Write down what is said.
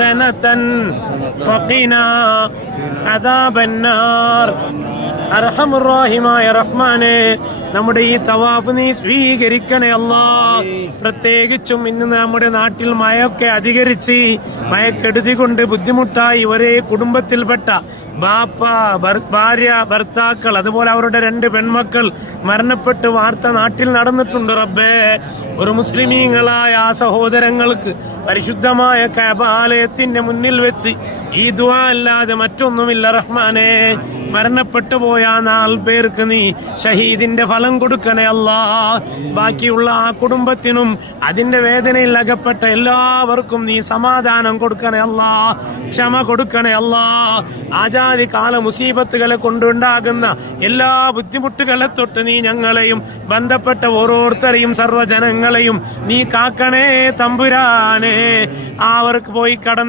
സനതൻ വഖിനാ അദാബന്നാർ. അർഹമുർ റഹീമായ റഹ്മാനെ, നമ്മുടെ ഈ തവാഫ് നീ സ്വീകരിക്കണേ അല്ലാ. പ്രത്യേകിച്ചും ഇന്ന് നമ്മുടെ നാട്ടിൽ മഴയൊക്കെ അധികരിച്ച് മഴക്കെടുതി കൊണ്ട് ബുദ്ധിമുട്ടായി ഒരേ കുടുംബത്തിൽപ്പെട്ട ബാപ്പ, ഭാര്യ, ഭർത്താക്കൾ, അതുപോലെ അവരുടെ 2 പെൺമക്കൾ മരണപ്പെട്ട് വാർത്ത നാട്ടിൽ നടന്നിട്ടുണ്ട്. റബ്ബേ, ഒരു മുസ്ലിമീങ്ങളായ ആ സഹോദരങ്ങൾക്ക് പരിശുദ്ധമായ കഅബ ആലയത്തിന്റെ മുന്നിൽ വെച്ച് ഈ ദുആ അല്ലാതെ മറ്റൊന്നുമില്ല റഹ്മാനെ. മരണപ്പെട്ടു പോയ 4 പേർക്ക് നീ ഷഹീദിന്റെ ഫലം കൊടുക്കണേ അല്ലാ. ബാക്കിയുള്ള ആ കുടുംബത്തിനും അതിന്റെ വേദനയിൽ അകപ്പെട്ട എല്ലാവർക്കും നീ സമാധാനം കൊടുക്കണേ അല്ലാ, ക്ഷമ കൊടുക്കണേ അല്ലാ. ആജാതി കാല മുസീബത്തുകളെ കൊണ്ടുണ്ടാകുന്ന എല്ലാ ബുദ്ധിമുട്ടുകളെ തൊട്ട് നീ ഞങ്ങളെയും ബന്ധപ്പെട്ട ഓരോരുത്തരെയും സർവ്വജനങ്ങളെയും നീ കാക്കണേ തമ്പുരാനെ. അവർക്ക് പോയി കടന്നു